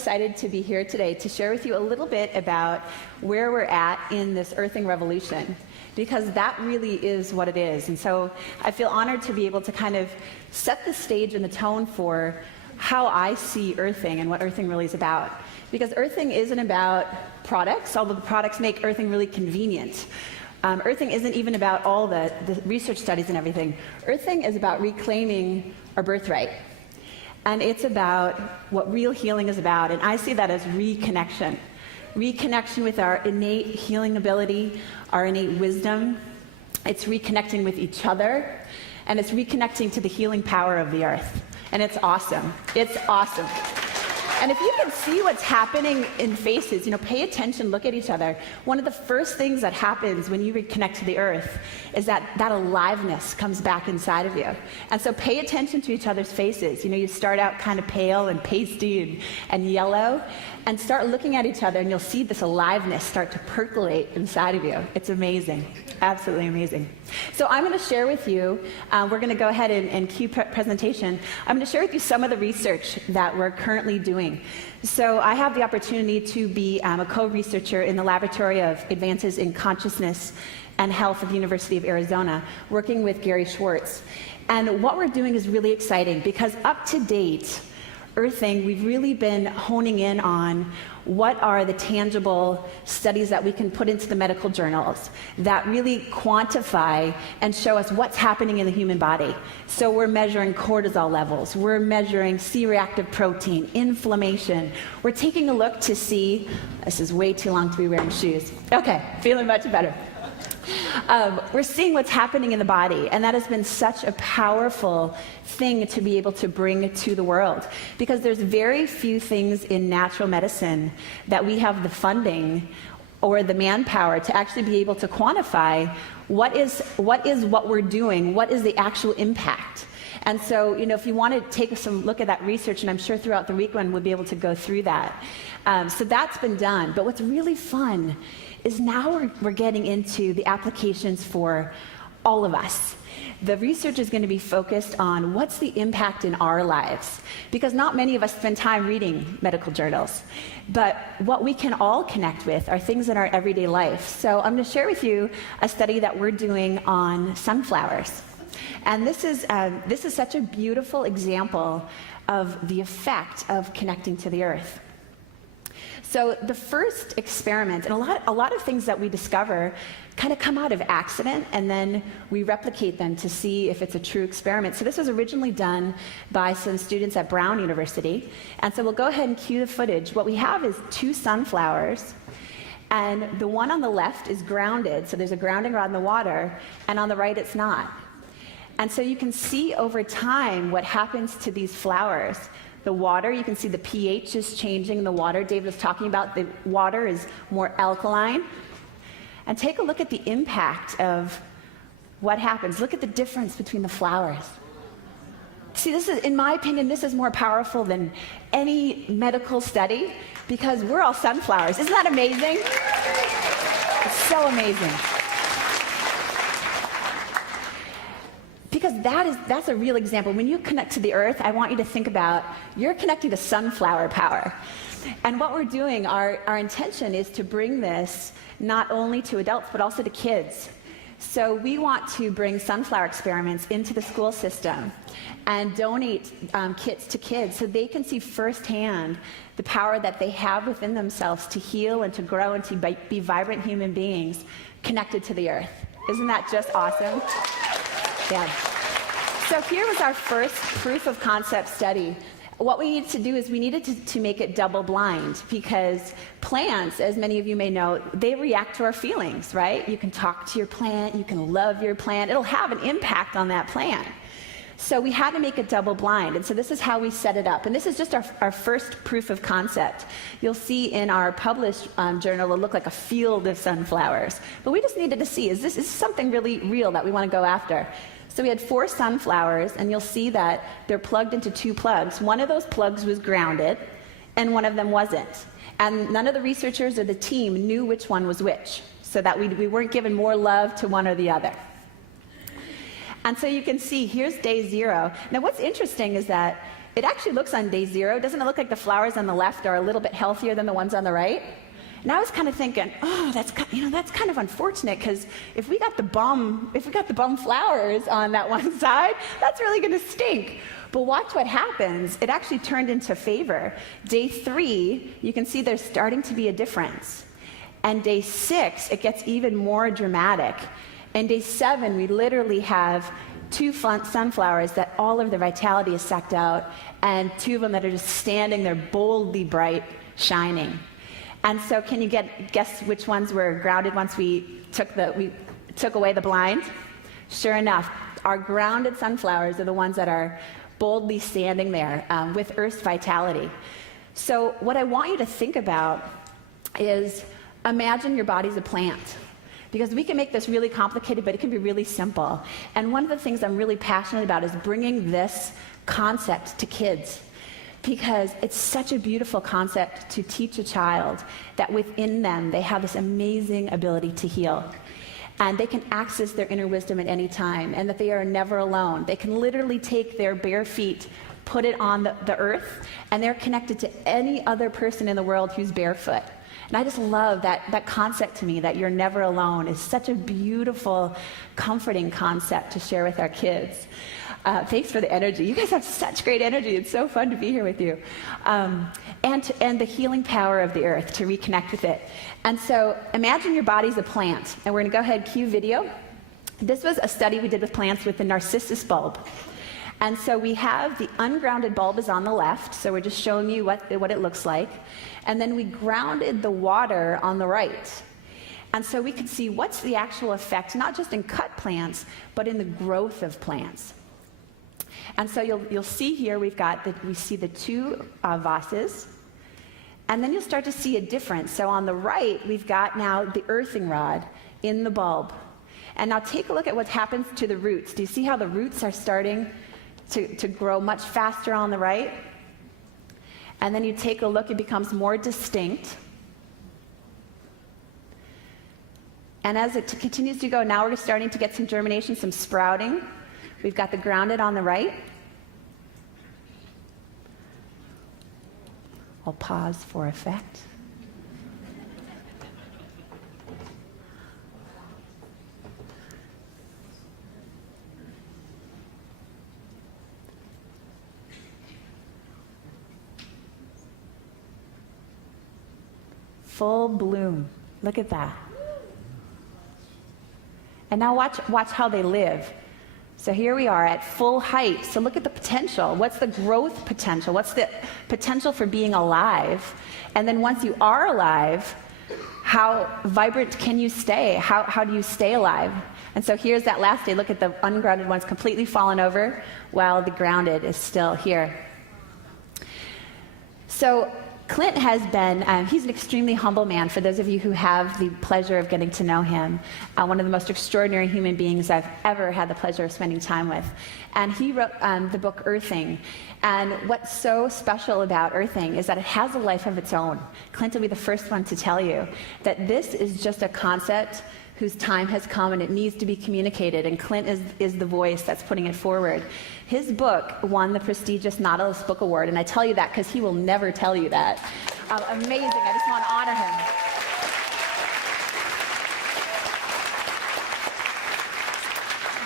excited to be here today to share with you a little bit about where we're at in this earthing revolution, because that really is what it is. And so I feel honored to be able to kind of set the stage and the tone for how I see earthing and what earthing really is about. Because earthing isn't about products, although the products make earthing really convenient. Earthing isn't even about all the research studies and everything. Earthing is about reclaiming our birthright. And it's about what real healing is about. And I see that as reconnection. Reconnection with our innate healing ability, our innate wisdom. It's reconnecting with each other. And it's reconnecting to the healing power of the earth. And it's awesome. It's awesome. And if you can see what's happening in faces, pay attention, look at each other. One of the first things that happens when you reconnect to the earth is that aliveness comes back inside of you. And so pay attention to each other's faces. You start out kind of pale and pasty and yellow, and start looking at each other, and you'll see this aliveness start to percolate inside of you. It's amazing. Absolutely amazing. So I'm going to share with you, we're going to go ahead and cue presentation. I'm going to share with you some of the research that we're currently doing. So I have the opportunity to be a co-researcher in the Laboratory of Advances in Consciousness and Health at the University of Arizona, working with Gary Schwartz. And what we're doing is really exciting, because up to date, earthing, we've really been honing in on what are the tangible studies that we can put into the medical journals that really quantify and show us what's happening in the human body. So we're measuring cortisol levels, we're measuring C-reactive protein, inflammation. We're taking a look to see, this is way too long to be wearing shoes. Okay, feeling much better. We're seeing what's happening in the body, and that has been such a powerful thing to be able to bring to the world, because there's very few things in natural medicine that we have the funding or the manpower to actually be able to quantify what is what we're doing, what is the actual impact. And so, if you want to take some look at that research, and I'm sure throughout the week we'll be able to go through that. So that's been done. But what's really fun is now we're getting into the applications for all of us. The research is going to be focused on what's the impact in our lives, because not many of us spend time reading medical journals. But what we can all connect with are things in our everyday life. So I'm going to share with you a study that we're doing on sunflowers. And this is such a beautiful example of the effect of connecting to the earth. So the first experiment, and a lot of things that we discover kind of come out of accident, and then we replicate them to see if it's a true experiment. So this was originally done by some students at Brown University. And so we'll go ahead and cue the footage. What we have is 2 sunflowers, and the one on the left is grounded, so there's a grounding rod in the water, and on the right it's not. And so you can see over time what happens to these flowers. The water, you can see the pH is changing. The water David was talking about, the water is more alkaline. And take a look at the impact of what happens. Look at the difference between the flowers. See, this is, in my opinion, this is more powerful than any medical study, because we're all sunflowers. Isn't that amazing? It's so amazing. Because that's a real example. When you connect to the earth, I want you to think about, you're connecting to sunflower power. And what we're doing, our intention is to bring this not only to adults, but also to kids. So we want to bring sunflower experiments into the school system and donate kits to kids so they can see firsthand the power that they have within themselves to heal and to grow and to be vibrant human beings connected to the earth. Isn't that just awesome? Yeah. So here was our first proof of concept study. What we needed to do is we needed to make it double blind, because plants, as many of you may know, they react to our feelings, right? You can talk to your plant, you can love your plant, it'll have an impact on that plant. So we had to make it double blind, and so this is how we set it up. And this is just our first proof of concept. You'll see in our published journal, it'll look like a field of sunflowers. But we just needed to see, is this something really real that we want to go after? So we had 4 sunflowers, and you'll see that they're plugged into 2 plugs. One of those plugs was grounded, and one of them wasn't. And none of the researchers or the team knew which one was which, so that we weren't giving more love to one or the other. And so you can see, here's day 0. Now what's interesting is that it actually looks on day 0, doesn't it look like the flowers on the left are a little bit healthier than the ones on the right? And I was kind of thinking, oh, that's kind of unfortunate, because if we got the bum flowers on that one side, that's really going to stink. But watch what happens. It actually turned into favor. Day 3, you can see there's starting to be a difference. And day 6, it gets even more dramatic. And day 7, we literally have 2 sunflowers that all of the vitality is sucked out, and 2 of them that are just standing there boldly bright, shining. And so can you guess which ones were grounded once we took away the blind? Sure enough, our grounded sunflowers are the ones that are boldly standing there with Earth's vitality. So what I want you to think about is, imagine your body's a plant. Because we can make this really complicated, but it can be really simple. And one of the things I'm really passionate about is bringing this concept to kids. Because it's such a beautiful concept to teach a child that within them they have this amazing ability to heal. And they can access their inner wisdom at any time, and that they are never alone. They can literally take their bare feet, put it on the earth, and they're connected to any other person in the world who's barefoot. And I just love that concept to me, that you're never alone, is such a beautiful, comforting concept to share with our kids. Thanks for the energy. You guys have such great energy. It's so fun to be here with you. And the healing power of the earth, to reconnect with it. And so imagine your body's a plant. And we're going to go ahead and cue video. This was a study we did with plants with the narcissus bulb. And so we have the ungrounded bulb is on the left, so we're just showing you what it looks like. And then we grounded the water on the right. And so we could see what's the actual effect, not just in cut plants, but in the growth of plants. And so you'll see here we see the 2 vases, and then you'll start to see a difference. So on the right, we've got now the earthing rod in the bulb. And now take a look at what happens to the roots. Do you see how the roots are starting to grow much faster on the right? And then you take a look, it becomes more distinct. And as it continues to go, now we're starting to get some germination, some sprouting. We've got the grounded on the right. I'll pause for effect. Full bloom. Look at that. And now watch how they live. So here we are at full height. So look at the potential. What's the growth potential? What's the potential for being alive? And then once you are alive, how vibrant can you stay? How do you stay alive? And so here's that last day. Look at the ungrounded ones completely fallen over, while the grounded is still here. So Clint has been, he's an extremely humble man, for those of you who have the pleasure of getting to know him. One of the most extraordinary human beings I've ever had the pleasure of spending time with. And he wrote the book Earthing. And what's so special about Earthing is that it has a life of its own. Clint will be the first one to tell you that this is just a concept whose time has come and it needs to be communicated, and Clint is the voice that's putting it forward. His book won the prestigious Nautilus Book Award, and I tell you that because he will never tell you that. Amazing, I just want to honor him.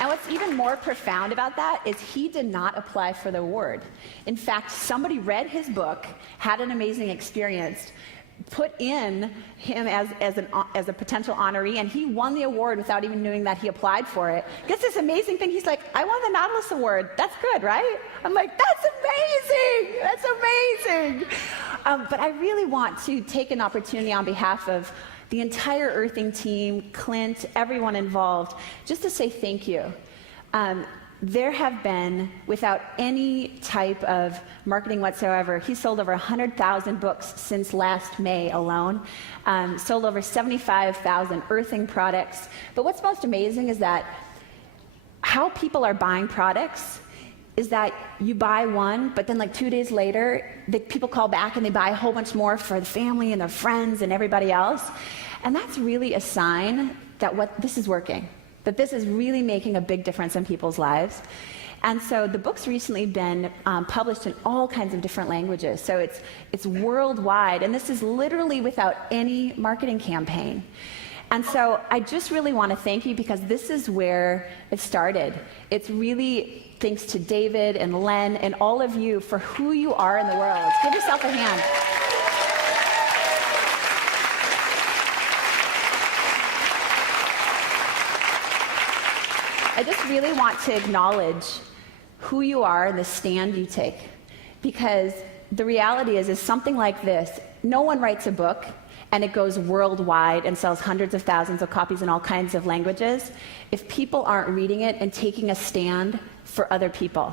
And what's even more profound about that is he did not apply for the award. In fact, somebody read his book, had an amazing experience, put in him as a potential honoree, and he won the award without even knowing that he applied for it. Gets this amazing thing. He's like, I won the Nautilus Award. That's good, right? I'm like, that's amazing. That's amazing. But I really want to take an opportunity on behalf of the entire Earthing team, Clint, everyone involved, just to say thank you. There have been, without any type of marketing whatsoever, he sold over 100,000 books since last May alone, sold over 75,000 earthing products. But what's most amazing is that how people are buying products is that you buy one, but then like 2 days later, people call back and they buy a whole bunch more for the family and their friends and everybody else. And that's really a sign that this is working, that this is really making a big difference in people's lives. And so the book's recently been published in all kinds of different languages. So it's worldwide, and this is literally without any marketing campaign. And so I just really want to thank you, because this is where it started. It's really thanks to David and Len and all of you for who you are in the world. Give yourself a hand. I just really want to acknowledge who you are and the stand you take, because the reality is something like this, no one writes a book and it goes worldwide and sells hundreds of thousands of copies in all kinds of languages if people aren't reading it and taking a stand for other people.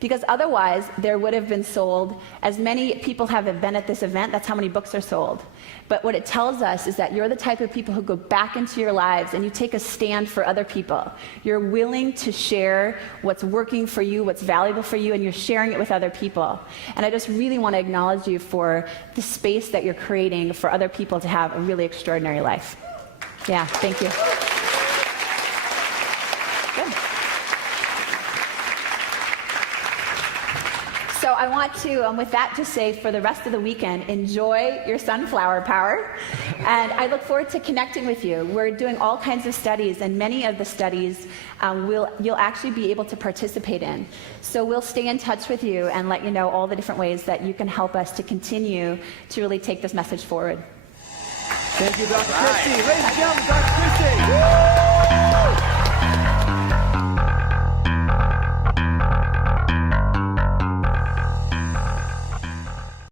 Because otherwise, there would have been sold, as many people have been at this event, that's how many books are sold. But what it tells us is that you're the type of people who go back into your lives and you take a stand for other people. You're willing to share what's working for you, what's valuable for you, and you're sharing it with other people. And I just really want to acknowledge you for the space that you're creating for other people to have a really extraordinary life. Yeah, thank you. So I want to, with that, just say for the rest of the weekend, enjoy your sunflower power. And I look forward to connecting with you. We're doing all kinds of studies, and many of the studies you'll actually be able to participate in. So we'll stay in touch with you and let you know all the different ways that you can help us to continue to really take this message forward. Thank you, Dr. Christy. Ladies and gentlemen, Dr. Christy. Woo!